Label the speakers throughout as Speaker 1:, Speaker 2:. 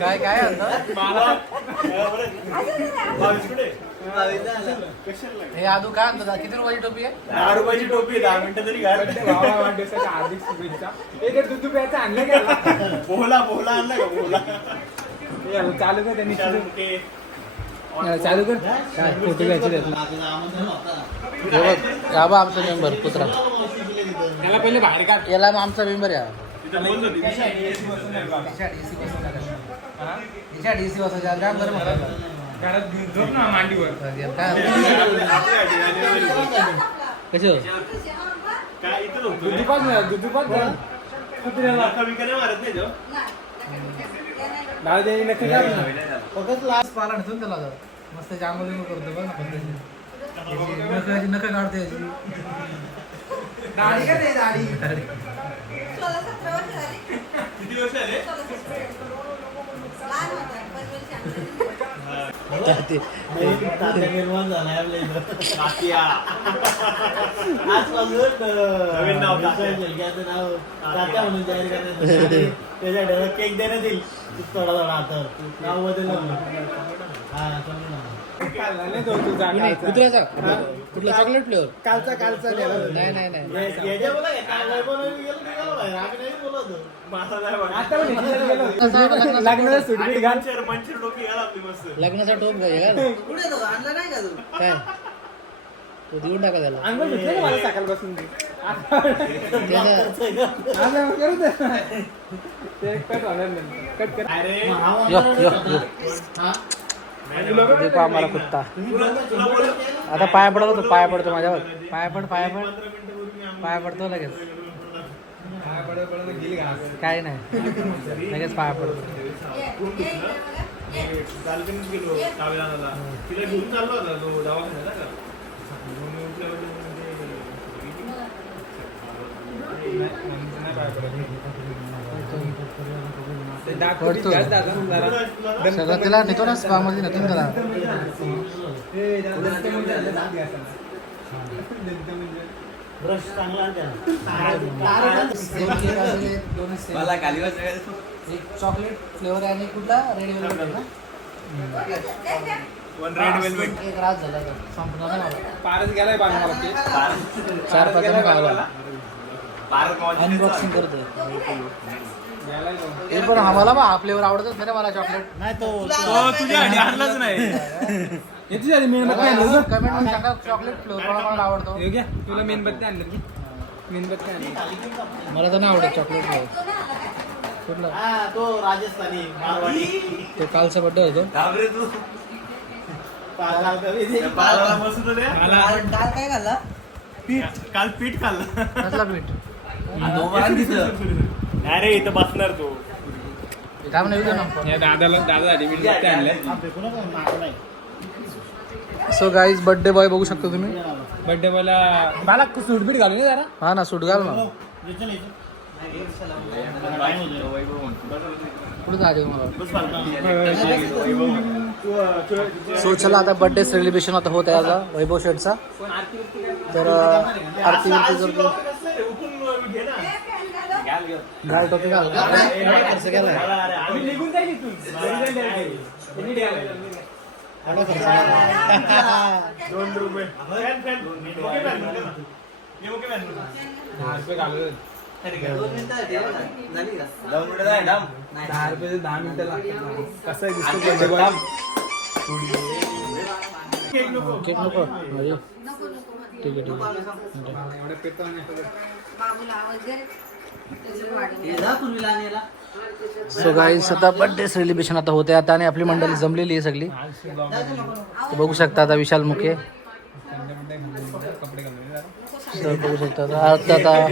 Speaker 1: काय काय आणतं हे आदू काय आणतो? किती रुपयाची टोपी आहे?
Speaker 2: दहा रुपयाची टोपी दहा मिनिटं तरी घाल.
Speaker 3: वाढदिवसाच्या हार्दिक शुभेच्छा. एक एक दूध प्यायचं आणलं गेला
Speaker 2: बोला बोला आणला का? बोला.
Speaker 3: चालू कर त्यांनी. चालू कर. फोटो घ्यायचे त्यातले.
Speaker 1: आमचा मेंबर कुत्रा.
Speaker 3: त्याला पहिले बाहेर काढ.
Speaker 1: याला आमचा मेंबर या. डीसी बसायच्या गरम होतं.
Speaker 3: घरात घेऊन झोप ना मांडीवर.
Speaker 1: काय? कसे
Speaker 2: काय इथं होतो?
Speaker 3: दुधीपात ना दुधीपात धर. कुत्र्याला.
Speaker 2: कमी नाही मारत नाही तो
Speaker 3: डाळ द्यायची नक्की.
Speaker 1: फक्त लास्ट पाला नेतो ना त्याला आता. मस्त बिंबळ करतो बघ ना नख नख काढते याची दाढी का नाही दाढी.
Speaker 4: सोळा सतरा वर्ष झाली.
Speaker 2: किती वर्ष आले
Speaker 4: लहान होता पंचवीस
Speaker 2: काकिया. नवीन नाव
Speaker 5: त्याच्या डोळ्यात केक देण्यात येईल. थोडा थोडा हातावर नाव बदललं. हा समजलं. ना.
Speaker 3: खाल्ला नाही तो तुझा कालचा.
Speaker 1: कुत्र्याचा कुठला चॉकलेट फ्लेवर
Speaker 3: कालचा कालचा.
Speaker 1: नाही नाही नाही. लग्नाचा-
Speaker 3: घाल
Speaker 2: टोपी
Speaker 1: लग्नाचा घ्या का
Speaker 4: कुठे तो आणला नाही का तू
Speaker 1: काय तो देऊन टाका त्याला
Speaker 3: अंघोळ घेतलं का मला सकाळपासून ते? आता
Speaker 1: त्याचं-
Speaker 3: आता मग करू दे. ते कट होणार नाही कट कर
Speaker 2: अरे
Speaker 5: मग हा
Speaker 1: देखो आम्हाला कुत्ता. आता पाया पडत होतो पाया पडतो माझ्यावर. पाया पड पाया पड. पाया पडतो लगेच.
Speaker 3: काय पडत पडत गेली घास.
Speaker 1: काय नाही. लगेच पाया पडतो.
Speaker 3: पडत. ते डाग
Speaker 1: पडतो.
Speaker 3: कुठे जास्त दादा जरा. दम-
Speaker 1: सगळं तिला नेतो ना नेतो ना त्याला
Speaker 5: त्याला.
Speaker 1: एक चॉकलेट फ्लेवर आहे आणि कुठला रेड वेलवेट ना
Speaker 2: वन रेड वेलवेट
Speaker 1: एक रात झाला संपणार.
Speaker 3: पारच गेलाय.
Speaker 1: चार पाच
Speaker 2: पार्क
Speaker 1: अनबॉक्सिंग करतो
Speaker 3: गेलाय तो.
Speaker 1: हे पण आम्हाला बा हा फ्लेवर आवडतच नाही रे मला चॉकलेट
Speaker 5: नाही तो
Speaker 2: तुझ्या आधी आणलाच नाही.
Speaker 3: मेणबत्ती आणली?
Speaker 1: कमेंटमध्ये सांगा चॉकलेट फ्लेवर मला मला आवडतो?
Speaker 3: हे तुला मेणबत्ती आणली. की मेणबत्ती आणली.
Speaker 1: मला तर नाही आवडत चॉकलेट फ्लेवर कुठला?
Speaker 5: हा तो राजस्थानी मारवाडी.
Speaker 1: ते कालचा बड्डे होतो.
Speaker 2: घाबरे तू.
Speaker 4: डाळ काय घाला
Speaker 2: पीठ काल पीठ खाल्लं.
Speaker 1: कसला पीठ?
Speaker 2: अरे इथं बसणार तू.
Speaker 1: काय म्हणा
Speaker 3: दादाला आणल्या
Speaker 5: नाही.
Speaker 1: सो गाईज बर्थडे बॉय बघू शकता तुम्ही.
Speaker 3: बर्थडे मला मला सूटबीट घालून ये जरा.
Speaker 1: हा ना सूट घाल ना. सो चला आता बर्थडे सेलिब्रेशन आता होत आहे आता वैभव शेठचा. तर आरती
Speaker 2: घे
Speaker 1: काय टॉपिक घाल खर्च
Speaker 3: आम्ही निघून जाईल इथून
Speaker 2: दोन रुपये.
Speaker 3: दहा रुपये दहा मिनिटं लागतात कसं आहे दिसतो
Speaker 2: केक नको
Speaker 1: नको ठीक आहे ठीक आहे सो गाईज आता बर्थडे सेलिब्रेशन आता होते आता आणि आपली मंडळी जमलेली आहे सगळी. बघू शकता आता विशाल मुखे. तर बघू शकता आता.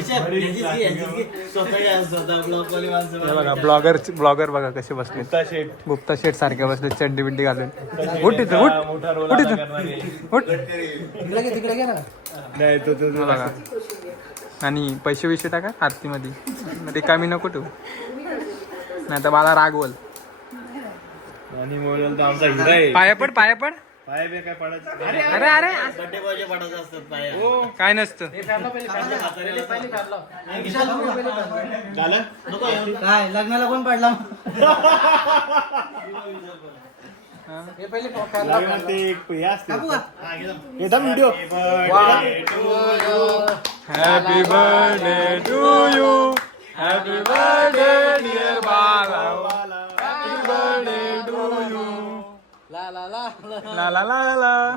Speaker 3: बघा ब्लॉगर ब्लॉगर बघा कसे बसले. गुप्ता शेट सारखे बसले चड्डी बिड्डी घालून. उठ तिथं उठ.
Speaker 2: मोठा रोल
Speaker 3: उठ.
Speaker 2: करणारे.
Speaker 3: उठ.
Speaker 1: तिकडे घे तिकडे घे ना.
Speaker 2: नाही तो तो
Speaker 3: बघा. आणि पैसे विषय टाका आरतीमध्ये. रिकामी नको ठेवू. नाही तर मला रागवल
Speaker 2: आणि मोबाईल तर आमचा हिरा आहे.
Speaker 3: पाया पड पाया पड.
Speaker 2: पाय बे काय पडायचं? अरे
Speaker 3: अरे अरे.
Speaker 5: बड्डे बॉयचे पडायचे असतात पाया.
Speaker 2: हो.
Speaker 3: काय नसतं.
Speaker 2: झालं.
Speaker 5: काय लग्नाला कोण पडला?
Speaker 3: हे पहिले
Speaker 2: लागणार ते एक हे असते.
Speaker 5: कापू का?
Speaker 2: घे ना. थांब video
Speaker 3: happy birthday to you happy birthday dear Bala happy birthday to you ला ला ला ला ला ला ला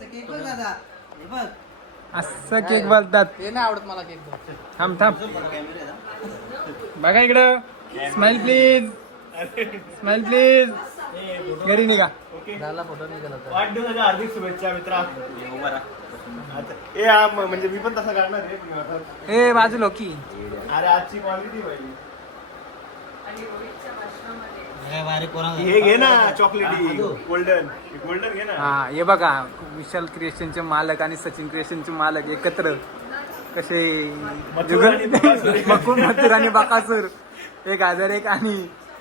Speaker 5: केक बघ दादा. बघ.
Speaker 3: असं केक बोलतात. ते नाही आवडत मला केक थांब थांब. बघा इकडं. स्माइल प्लीज स्माइल प्लीज घरी निघा. झाला फोटो निघाला
Speaker 2: वाढदिवसाच्या हार्दिक शुभेच्छा मित्रा. आता- ए हा, म- म्हणजे मी पण तसा काढणार आहे. पण आता-
Speaker 3: ए बाजू लोकी
Speaker 2: अरे आजची क्वालिटी पाहिजे हे घे ना चॉकलेटी गोल्डन गोल्डन घे ना.
Speaker 3: हा हे बघा विशाल क्रिएशनचे मालक आणि सचिन क्रिएशनचे मालक एकत्र. कसे
Speaker 2: मथुर आणि बकासूर.
Speaker 3: मथुर आणि बकासूर. एक हजार एक आणि.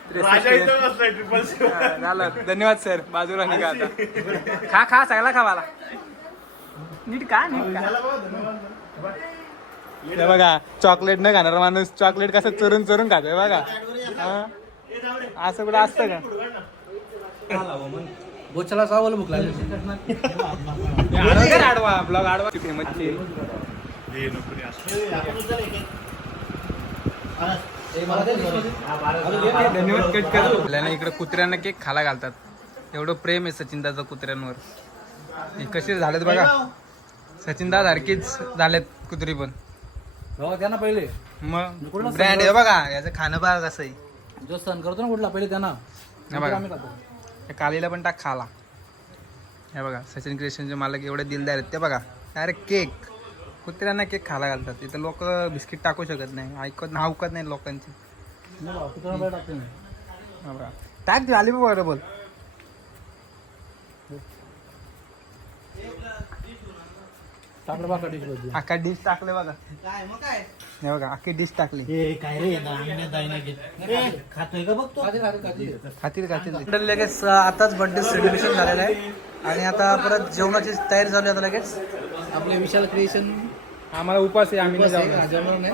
Speaker 2: राजा
Speaker 3: 63.
Speaker 2: इथं बसलाय ट्रिपल
Speaker 3: हा, झालं. धन्यवाद सर. बाजूला निघा आता. खा खा सगळा खा मला नीट का नीट का हे बघा चॉकलेट न खाणार माणूस चॉकलेट कसं चोरून चोरून खातोय बघा. हा? असं कुठं असतं का? बोचला चावल भूक लागली. आडवा ब्लॉग आडवा. फेमसची. कट कर आपल्याला इकडे कुत्र्यांना केक खाला घालतात. एवढं प्रेम आहे सचिन दादा कुत्र्यांवर. हे कसे झालेत बघा. सचिन दादा सारखीच झालेत कुत्री पण.
Speaker 1: त्यांना पहिले.
Speaker 3: मग ब्रँड आहे बघा याचं खाणं बघा कसं आहे.
Speaker 1: जो सण करतो ना कुठला पहिले त्यांना.
Speaker 3: हे बघा. कालीला पण टाक खाला. हे बघा सचिन क्रिएशनचे मालक एवढे दिलदार आहेत ते बघा. Direct cake. कुत्र्यांना केक खायला घालतात. इथं लोक बिस्किट टाकू शकत नाही. ऐकत ऐकत नाही लोकांची. टाक आली बघ बोल.
Speaker 1: टाकलं
Speaker 3: अख्खा डिश टाकले बघा.
Speaker 5: काय मग काय?
Speaker 3: हे बघा अख्खी डिश टाकली.
Speaker 5: ए काय रे दाणे दाणे घेत. ए, खातोय का बघतो
Speaker 3: खातील खातील लगेच आताच बर्थडे सेलिब्रेशन झालेलं आहे. आणि आता परत जेवणाची तयारी झाली आता लगेच. आपले विशाल क्रिएशन आम्हाला उपास आहे आम्ही जमणार नाही?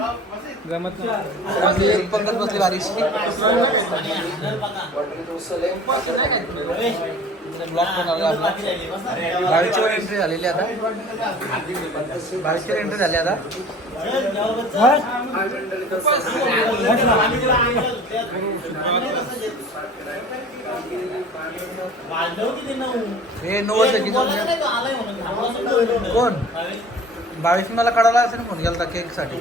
Speaker 3: जमत नाही. एक पंगत बसली बारीकशी ब्लॉक पण आला आपला बावीसची वर एंट्री झालेली आता. बावीसची वर एंट्री झाली आता. हे नऊ वर्ष कोण? बावीस मला कळाला असेल फोन केला केकसाठी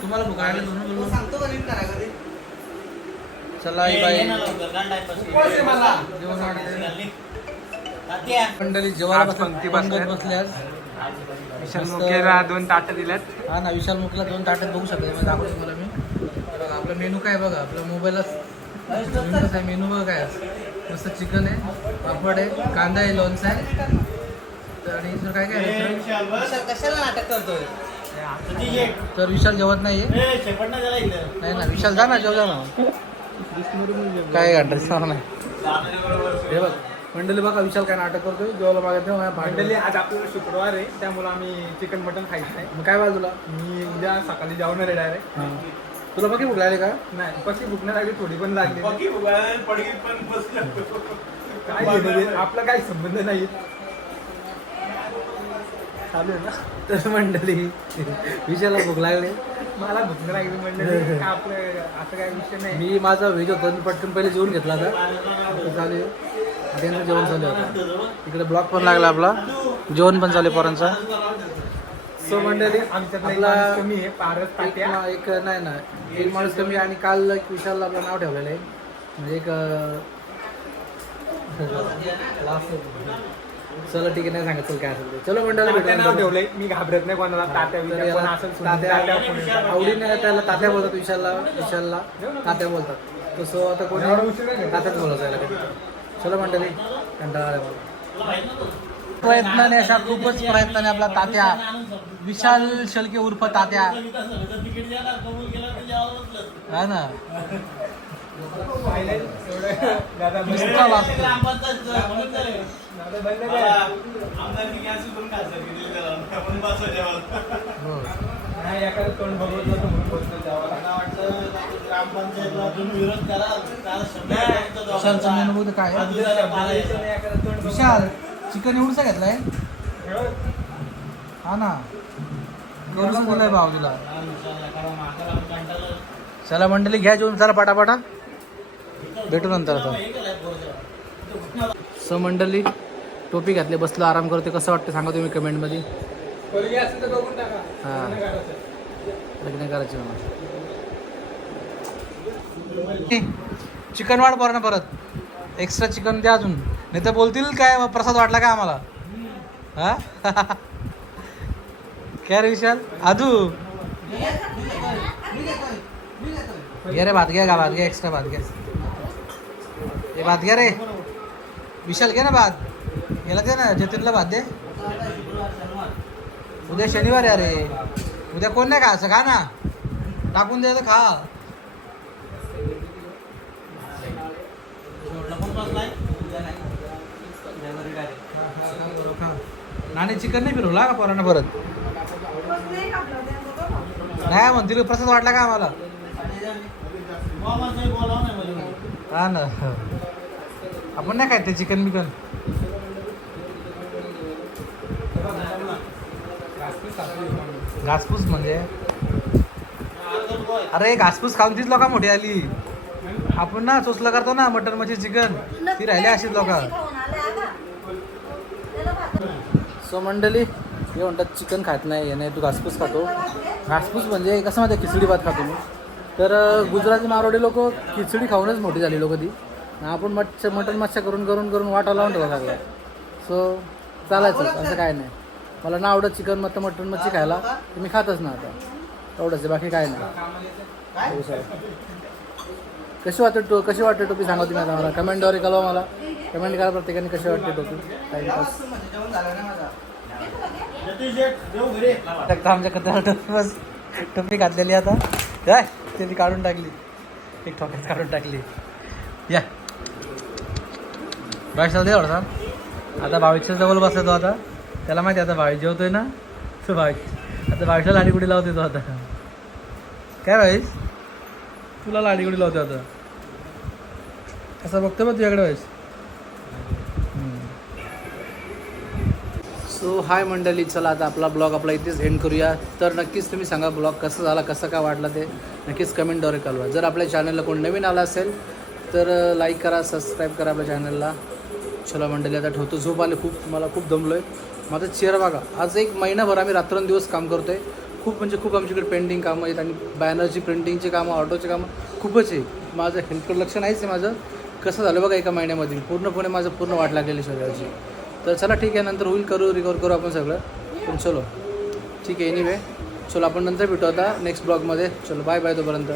Speaker 3: तुम्हाला भूक लागली म्हणून बोललो.
Speaker 5: सांगतो का नीट करा का ते?
Speaker 3: चला आई बाई. जेवण
Speaker 5: तात्या.
Speaker 3: मंडळी जेव्हा
Speaker 2: आज पंक्ती बसल्या.
Speaker 3: बसले आज
Speaker 2: विशाल मुकेला दोन ताटं दिल्यात.
Speaker 3: हा ना विशाल मुखला दोन ताटात बघू शकता. मग दाखवतो तुम्हाला मी. बघा आपला मेनू काय बघा? आपल्या मोबाईलच आहे मेनू बघा काय आहे. मस्त चिकन आहे पापड आहे कांदा आहे लोणचा आहे. तर आणि इथं काय काय
Speaker 5: कशाला नाटक करतोय.
Speaker 3: तर विशाल जेवत नाहीये. नाही ना विशाल जा ना जेव जा ना. काय अड्रेस नाही हे बघ मंडळी बघा विशाल काय नाटक करतोय जेवायला मागत नाही माझ्या
Speaker 2: मंडळी
Speaker 3: भांडली
Speaker 2: आज आपल्याला शुक्रवार आहे त्यामुळे आम्ही चिकन मटन खायचं नाही
Speaker 3: मग काय बाजूला?
Speaker 2: मी उद्या सकाळी जेवणार आहे डायरेक्ट
Speaker 3: तुला बघी भूक लागली का?
Speaker 2: नाही पक्षी भुकण्या लागली थोडी पण लागली. काय देणं? आपला काही संबंध नाही.
Speaker 3: चालू आहे ना? तर मंडळी विशाला भूक लागली.
Speaker 2: मला लागली म्हणजे काय आपलं असं काय विषय नाही.
Speaker 3: मी माझा व्हिडिओ होता मी पटकन पहिले जेवून घेतला होता. आता चालू आहे. आता यांचं जेवण चालू आहे आता. इकडे ब्लॉग पण लागला आपला. जेवण पण चालू आहे पोरांचा.
Speaker 2: सो मंडळी आमच्यातला कमी आहे पारस पाट्या.
Speaker 3: एक नाही ना एक माणूस कमी आहे आणि काल एक विशालला आपलं नाव ठेवलेलं आहे. म्हणजे एक last चला ठीक आहे नाही सांगत चल काय असेल ते. चलो मंडळी
Speaker 2: तात्या नाव
Speaker 3: भेटू
Speaker 2: ठेवलंय. मी घाबरत नाही कोणाला. तात्या
Speaker 3: तर
Speaker 2: विचार
Speaker 3: याला
Speaker 2: कोण असेल सुनील
Speaker 3: तात्या
Speaker 2: तात्या कोण आहे.
Speaker 3: आवडीने त्याला तात्या बोलतात विशालला? विशालला तात्या बोलतात. तसं आता कोणी
Speaker 2: एवढा उशीर नाही
Speaker 3: तात्याच जायला चलो मंडळी कंटाळा मला. प्रयत्नाने अशा खूपच प्रयत्नाने आपला तात्या. विशाल शलके उर्फ तात्या. हा ना.
Speaker 5: आहे. करून.
Speaker 1: हो.
Speaker 3: नाही एखादं तोंड बघत होतं म्हणून बोलतो जावं
Speaker 5: मला वाटतं ग्रामपंचायतला तुम्ही विरोध करा त्याला शब्द द्यायचा तो
Speaker 1: विशाल चंद्रन बघू काय
Speaker 5: हा.
Speaker 3: एखादं तोंड बघून-
Speaker 1: विशाल चिकन एवढसा घेतलाय हा ना एवढसा दिलाय भाव तुला. चला मंडळी घ्या जेवून चला पाटापाटा भेटू नंतर आता. सो मंडळी टोपी घातली बसलो आराम करते कसं वाटतं सांगा तुम्ही कमेंटमध्ये. हां.
Speaker 3: लग्न करायचं.
Speaker 1: करायचे मला चिकन वाढ ना परत. एक्स्ट्रा चिकन द्या अजून. नाही तर बोलतील काय प्रसाद वाटला का आम्हाला? हा? काय रे विशाल? आदू? घे रे भात घ्या का भात घ्या एक्स्ट्रा भात घ्या हे भात घ्या रे विशाल घे ना भात याला दे ना? जतीनला भात दे उद्या शनिवार आहे अरे। उद्या कोण नाही खायचं खा ना। टाकून
Speaker 5: दे तर
Speaker 1: खा. नाणे चिकन नाही फिरवला का पोरांना परत?
Speaker 4: नाही
Speaker 1: नाही म्हणतील प्रसाद वाटला का आम्हाला? हा ना. आपण नाही खायचं चिकन बिकन? घासपूस म्हणजे. अरे घासपूस खाऊन तीच लोक मोठी आली. आपण ना चोचलं करतो ना मटन मच्छी चिकन. ती राहिली अशीच लोक. सो मंडळी हे म्हणतात चिकन खात नाही याने तू घासपूस खातो. घासपूस म्हणजे कसं माहिती आहे, खिचडी भात खातो मी. तर गुजराती मारवाडी लोक खिचडी खाऊनच मोठी झाली लोक ती. आपण मच्छ मटन मच्छा करून करून करून वाटा लावून ठेवा लागला. सो चालायचं असं काय नाही. मला ना आवडत चिकन मत मटन मच्छी खायला. मी खातच ना आता. एवढंच आहे बाकी काय नाही. सर कशी वाटते टो कशी वाटते टोपी सांगा तुम्ही आता मला. कमेंटद्वारे कळवा मला. कमेंट करा प्रत्येकाने कशी वाटते टोपी. टाईमपास आमच्या कथेला टोपी बस. टोपी घातलेली आता. काय त्यांनी काढून टाकली. एक ठोक्यात काढून टाकली. या. भावेशला दे थोडासा आता भावेशच्या जवळ बसला तो आता. त्याला माहिती आहे आता भावेश जेवतोय ना? तो भावेश आता भावेशला लाडीगुडी लावते तो आता. काय भावेश तुला लाडीगुडी लावते आता. कसं बघतो मग तुझ्याकडे व्हायस सो हाय मंडळी चला आता आपला ब्लॉग आपला इथेच एंड करूया. तर नक्कीच तुम्ही सांगा ब्लॉग कसं झाला कसं काय वाटला ते? नक्कीच कमेंटद्वारे कळवा. जर आपल्या चॅनलला कोण नवीन आला असेल तर लाईक करा सबस्क्राईब करा आपल्या चॅनलला चला मंडळी आता ठेवतो. झोप आले खूप मला खूप दमलो आहे माझा चेहरा बघा आज एक महिनाभर आम्ही रात्रंदिवस काम करतो आहे खूप म्हणजे खूप आमच्याकडे पेंटिंग कामं आहेत आणि बॅनरची प्रिंटिंगची कामं ऑटोची कामं खूपच आहे. माझं हेल्थकडे लक्ष नाहीच आहे माझं. कसं झालं बघा एका महिन्यामध्ये? पूर्णपणे माझं पूर्ण वाट लागलेली शरीराची. तर चला ठीक आहे नंतर होईल करू रिकवर करू आपण सगळं. पण चलो. ठीक आहे एनिवे चलो आपण नंतर भेटू आता नेक्स्ट ब्लॉगमध्ये चलो बाय बाय तोपर्यंत.